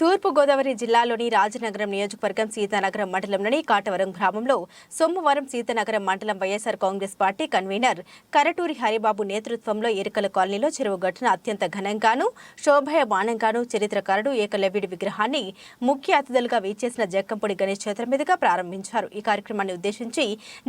తూర్పుగోదావరి జిల్లాలోని రాజనగరం నియోజకవర్గం సీతానగరం మండలంలోని కాటవరం గ్రామంలో సోమవారం సీతానగరం మండలం వైఎస్ఆర్ కాంగ్రెస్ పార్టీ కన్వీనర్ కరటూరి హరిబాబు నేతృత్వంలో ఎరుకల కాలనీలో చెరువు ఘటన అత్యంత ఘనంగాను శోభయమానంగాను చరిత్రకారుడు ఏకలవ్యుడి విగ్రహాన్ని ముఖ్య అతిథులుగా వీచేసిన జక్కంపొడి గణేష్ చేతుల మీదుగా ప్రారంభించారు. ఈ కార్యక్రమాన్ని ఉద్దేశించి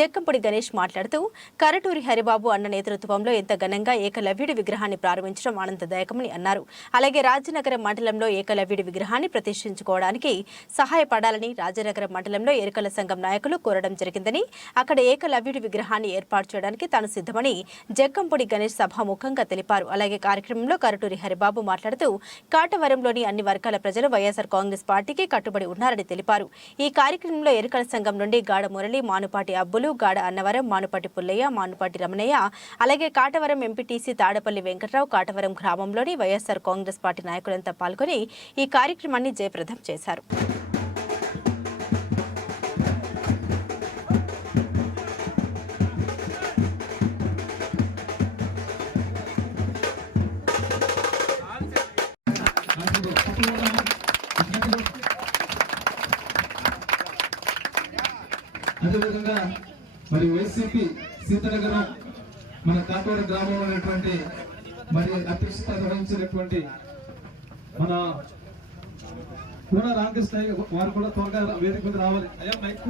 జక్కంపొడి గణేష్ మాట్లాడుతూ కరటూరి హరిబాబు అన్న నేతృత్వంలో ఎంత ఘనంగా ఏకలవ్యుడి విగ్రహాన్ని ప్రారంభించడం ఆనందదాయకమని అన్నారు. అలాగే రాజనగరం మండలంలో ఏకలవ్యుడి విగ్రహాన్ని ప్రతిష్ఠించుకోవడానికి సహాయపడాలని రాజనగరం మండలంలో ఎరుకల సంఘం నాయకులు కోరడం జరిగిందని అక్కడ ఏకలవ్యుడి విగ్రహాన్ని ఏర్పాటు చేయడానికి తాను సిద్ధమని జక్కంపూడి గణేష్ సభాముఖంగా తెలిపారు. అలాగే కార్యక్రమంలో కరటూరి హరిబాబు మాట్లాడుతూ కాటవరంలోని అన్ని వర్గాల ప్రజలు వైఎస్ఆర్ కాంగ్రెస్ పార్టీకి కట్టుబడి ఉన్నారని తెలిపారు. ఈ కార్యక్రమంలో ఎరుకల సంఘం నుండి గాడ మురళి మానుపాటి అబ్బులు గాడ అన్నవరం మానుపాటి పుల్లయ్య మానుపాటి రమణయ్య అలాగే కాటవరం ఎంపీటీసీ తాడపల్లి వెంకట్రావు కాటవరం గ్రామంలోని వైఎస్ఆర్ కాంగ్రెస్ పార్టీ నాయకులంతా పాల్గొని ఈ కార్యక్రమాన్ని జయప్రదం చేశారు. అదేవిధంగా మరి వైసీపీ సీతానగరం మన కాటోర గ్రామంలో ఉన్నటువంటి మరి అధ్యక్షత వహించినటువంటి మన కూడా రామకృష్ణ వారు కూడా త్వరగా వేదిక మీద రావాలి. అయ్యా మైక్.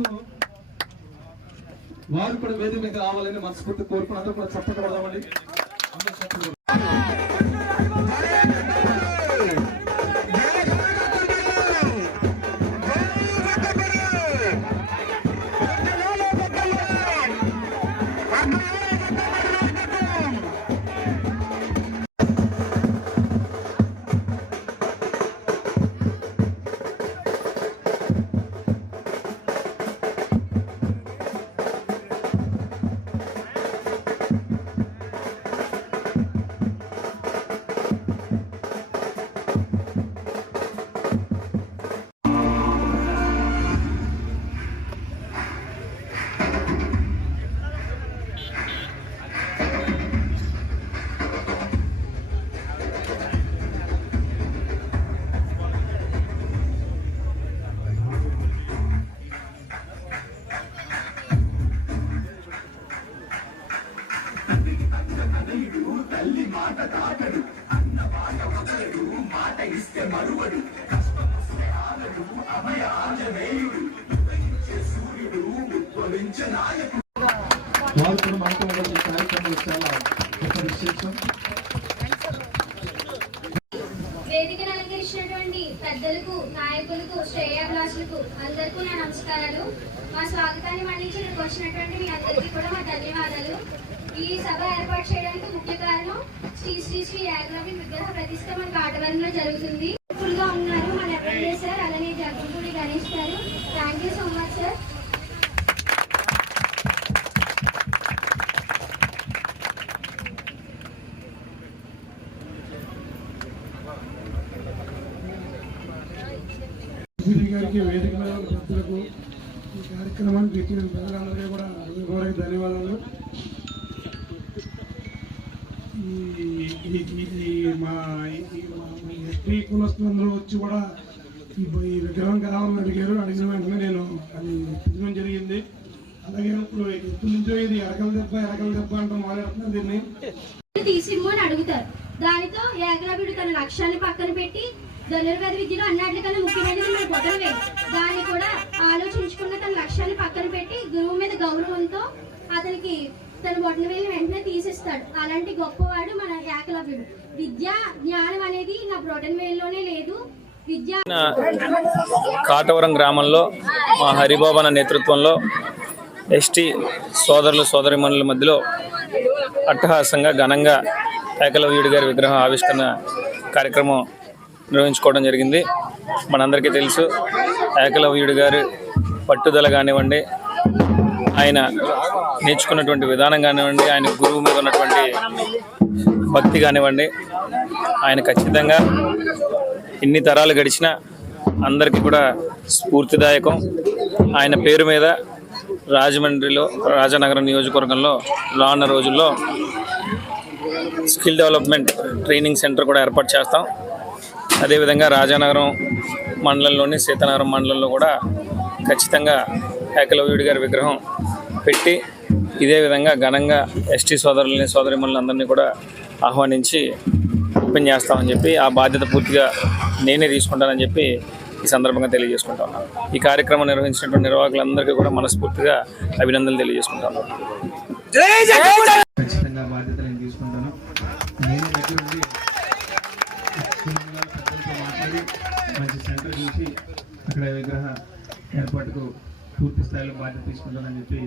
వారు కూడా వేదిక మీద రావాలని మనస్ఫూర్తి కోరుకుని అందరూ కూడా చప్పట్లు పడదామండి వారు కూడా మనతో ఉన్న ఈ కార్యక్రమంలో చాలా గొప్ప విశేషం. వేదికను అలంకరించినటువంటి పెద్దలకు నాయకులకు శ్రేయాభిలాషులకు అందరికీ నా నమస్కారాలు. మా స్వాగతాన్ని మన్నించి వచ్చినటువంటి మీ అందరికీ కూడా మా ధన్యవాదాలు. ఈ సభ ఏర్పాటు చేయడానికి ముఖ్య కారణం శ్రీ శ్రీ శ్రీ యాగ్రవి విగ్రహ ప్రతిష్ట మన కాటవరంలో జరుగుతుంది. గా ఉన్నారు మన ఎమ్మెల్యే సార్ అలానే జగన్పూడి గణేష్ గారు. Thank you so much sir గారికి వేదిక మీద ఉన్న పెద్దలకు ఈ కార్యక్రమానికి ఇచ్చిన ప్రజలందరికీ కూడా హృదయపూర్వక ధన్యవాదాలు. మా మీ ఎస్పీ కులస్తులందరూ వచ్చి కూడా ఈ విగ్రహం కావాలని అడిగారు అడిగిన వెంటనే నేను అది ఇవ్వడం జరిగింది అలాగే ఇప్పుడు ఎప్పటి నుంచో ఇది ఎరకల దెబ్బ ఎరకల దెబ్బ అంటూ మొదలెడుతున్నాను దీన్ని తీసిమ్ము అని అడుగుతారు దానితో ఏకలవ్యుడు తన లక్ష్యాన్ని పక్కన పెట్టి ధనుర్వేద విద్యలో అన్నిటికన్నా ముఖ్యమైనది మన బొటనవే దాన్ని కూడా ఆలోచించుకున్న తన లక్ష్యాన్ని పక్కన పెట్టి గురువు మీద గౌరవంతో అతనికి తన బొటనవేలు వెంటనే తీసిస్తాడు. అలాంటి గొప్పవాడు మన ఏకలవ్యుడు. విద్య జ్ఞానం అనేది నా బొటనవేలులోనే లేదు. విద్య కాటవరం గ్రామంలో మా హరిబాబు అన్న నేతృత్వంలో ఎస్టీ సోదరులు సోదరిమణుల మధ్యలో అట్టహాసంగా ఘనంగా ఏకలవ్యుడి గారి విగ్రహం ఆవిష్కరణ కార్యక్రమం నిర్వహించుకోవడం జరిగింది. మనందరికీ తెలుసు ఏకలవ్యుడి గారు పట్టుదల కానివ్వండి ఆయన నేర్చుకున్నటువంటి విధానం కానివ్వండి ఆయన గురువు మీద ఉన్నటువంటి భక్తి కానివ్వండి ఆయన ఖచ్చితంగా ఇన్ని తరాలు గడిచినా అందరికీ కూడా స్ఫూర్తిదాయకం. ఆయన పేరు మీద రాజమండ్రిలో రాజనగరం నియోజకవర్గంలో రానున్న రోజుల్లో స్కిల్ డెవలప్మెంట్ ట్రైనింగ్ సెంటర్ కూడా ఏర్పాటు చేస్తాం. అదేవిధంగా రాజానగరం మండలంలోని సీతానగరం మండలంలో కూడా ఖచ్చితంగా ఏకలవ్యుడి గారి విగ్రహం పెట్టి ఇదే విధంగా ఘనంగా ఎస్టీ సోదరులని సోదరిమణులు అందరినీ కూడా ఆహ్వానించి ఓపెన్ చేస్తామని చెప్పి ఆ బాధ్యత పూర్తిగా నేనే తీసుకుంటానని చెప్పి ఈ సందర్భంగా తెలియజేసుకుంటా ఉన్నాను. ఈ కార్యక్రమం నిర్వహించినటువంటి నిర్వాహకులందరికీ కూడా మనస్ఫూర్తిగా అభినందనలు తెలియజేసుకుంటా ఉన్నాను. ఖచ్చితంగా బాధ్యతలు నేను తీసుకుంటాను. నేను దగ్గర ఉండి క్షుణ్ణంగా పెద్దలతో మాట్లాడి మంచి సెంటర్ చూసి అక్కడ విగ్రహ ఏర్పాటుకు పూర్తి స్థాయిలో బాధ్యత తీసుకుంటానని చెప్పి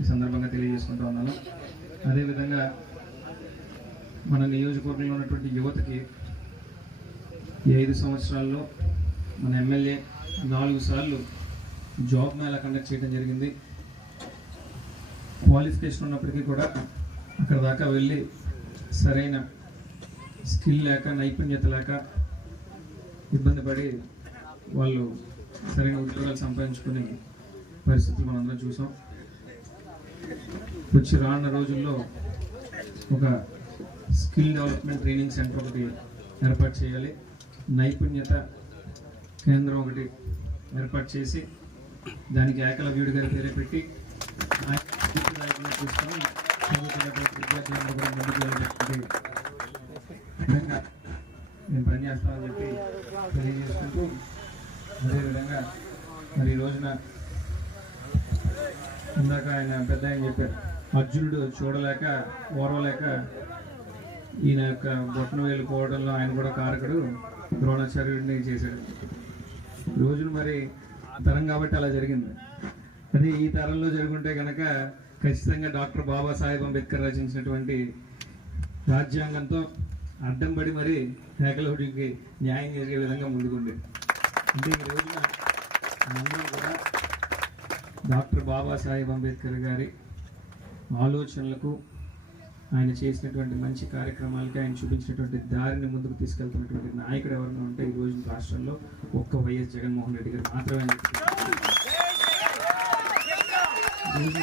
ఈ సందర్భంగా తెలియజేసుకుంటా ఉన్నాను. అదేవిధంగా మన నియోజకవర్గంలో ఉన్నటువంటి యువతకి ఈ ఐదు సంవత్సరాల్లో మన ఎమ్మెల్యే నాలుగు సార్లు జాబ్ మేళా కండక్ట్ చేయడం జరిగింది. క్వాలిఫికేషన్ ఉన్నప్పటికీ కూడా అక్కడ దాకా వెళ్ళి సరైన స్కిల్ లేక నైపుణ్యత లేక ఇబ్బంది పడి వాళ్ళు సరైన ఉద్యోగాలు సంపాదించుకుని పరిస్థితులు మనందరం చూసాం. వచ్చి రానున్న రోజుల్లో ఒక స్కిల్ డెవలప్మెంట్ ట్రైనింగ్ సెంటర్ ఒకటి ఏర్పాటు చేయాలి. నైపుణ్యత కేంద్రం ఒకటి ఏర్పాటు చేసి దానికి ఏకలవ్యుడి గారి పేరే పెట్టి తీసుకొని విధంగా పనిచేస్తామని చెప్పి తెలియజేసుకుంటూ అదేవిధంగా మరి ఈ రోజున ఆయన పెద్ద ఆయన చెప్పారు. అర్జునుడు చూడలేక ఓరవలేక ఈయన యొక్క బొట్టను వెళ్ళిపోవడంలో ఆయన కూడా కారకుడు ద్రోణాచార్యుడిని చేశాడు. ఈ రోజున మరి తరం కాబట్టి అలా జరిగింది. అదే ఈ తరంలో జరుగుంటే కనుక ఖచ్చితంగా డాక్టర్ బాబాసాహెబ్ అంబేద్కర్ రచించినటువంటి రాజ్యాంగంతో అడ్డం పడి మరి ఏకలవుడికి న్యాయం జరిగే విధంగా ముందుకుంది. అంటే ఈ రోజున డాక్టర్ బాబాసాహెబ్ అంబేద్కర్ గారి ఆలోచనలకు ఆయన చేసినటువంటి మంచి కార్యక్రమాలకి ఆయన చూపించినటువంటి దారిని ముందుకు తీసుకెళ్తున్నటువంటి నాయకుడు ఎవరైనా ఉంటే ఈ రోజు రాష్ట్రంలో ఒక్క వైఎస్ జగన్మోహన్ రెడ్డి గారు మాత్రమే. ఈరోజు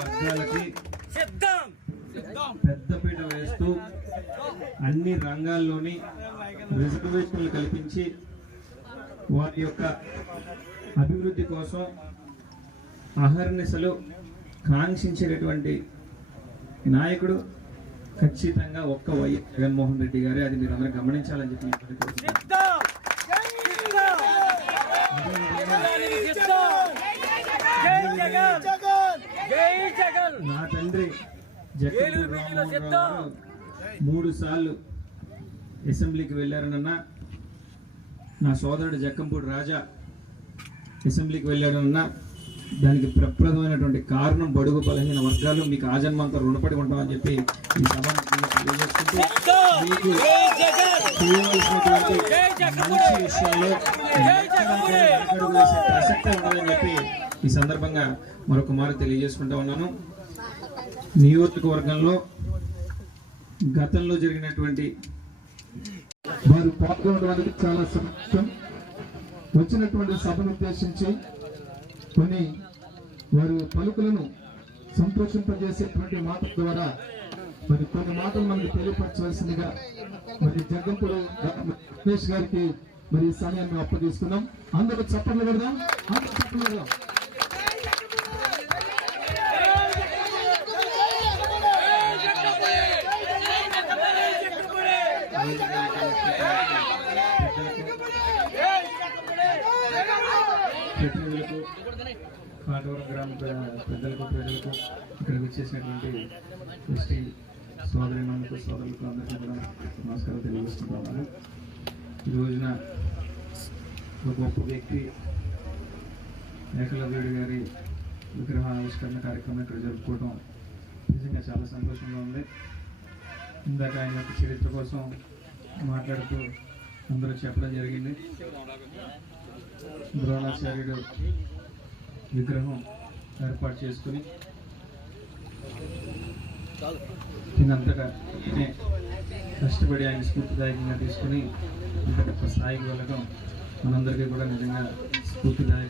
వర్గాలకి పెద్దపీట వేస్తూ అన్ని రంగాల్లోని రిజర్వేషన్లు కల్పించి వారి యొక్క అభివృద్ధి కోసం అహర్నిశలు కాంక్షించేటటువంటి నాయకుడు ఖచ్చితంగా ఒక్క వైఎస్ జగన్మోహన్ రెడ్డి గారే అది మీరు అందరూ గమనించాలని చెప్పి. నా తండ్రి మూడు సార్లు అసెంబ్లీకి వెళ్ళారనన్నా నా సోదరుడు జక్కంపూడి రాజా అసెంబ్లీకి వెళ్ళాడనన్నా దానికి ప్రప్రదమైనటువంటి కారణం బడుగు బలహీన వర్గాలు మీకు ఆజన్మంతా రుణపడి ఉంటామని చెప్పి ఈ మీకు చేయవలసినటువంటి మంచి ప్రసక్తే చెప్పి ఈ సందర్భంగా మరొక మారు తెలియజేసుకుంటా ఉన్నాను. నియోజకవర్గంలో గతంలో జరిగినటువంటి వారు పాల్గొనడానికి చాలా సంతోషం వచ్చినటువంటి సభను ఉద్దేశించి కొన్ని వారి పలుకులను సంతోషింపజేసేటువంటి మాటల ద్వారా మరి కొన్ని మాటలు మనకు తెలియపరచవలసిందిగా మరి జగ్గంపూడి రమేష్ గారికి మరి సమయాన్ని అప్పగిస్తున్నాం. అందరూ చప్పట్లు పెడదాం అందరూ చప్పట్లు పెడదాం కాటవరం గ్రామ పెద్దలకు ప్రజలకు ఇక్కడికి వచ్చేసినటువంటి ఎస్టీ సోదరిమణులకు సోదరులకు అందరికీ కూడా నమస్కారం తెలియజేస్తున్నాను ఈ రోజున ఒక గొప్ప వ్యక్తి ఏకలవ్యుడి గారి విగ్రహ ఆవిష్కరణ కార్యక్రమం ఇక్కడ జరుపుకోవడం నిజంగా చాలా సంతోషంగా ఉంది. ఇందాక ఆయన యొక్క చరిత్ర కోసం మాట్లాడుతూ అందరూ చెప్పడం జరిగింది. ద్రోణాచార్యుడు విగ్రహం ఏర్పాటు చేసుకుని దీనంతగా కష్టపడి ఆయన స్ఫూర్తిదాయకంగా తీసుకుని ఇంత గొప్ప స్థాయికి వెళ్ళడం మనందరికీ కూడా నిజంగా స్ఫూర్తిదాయకం.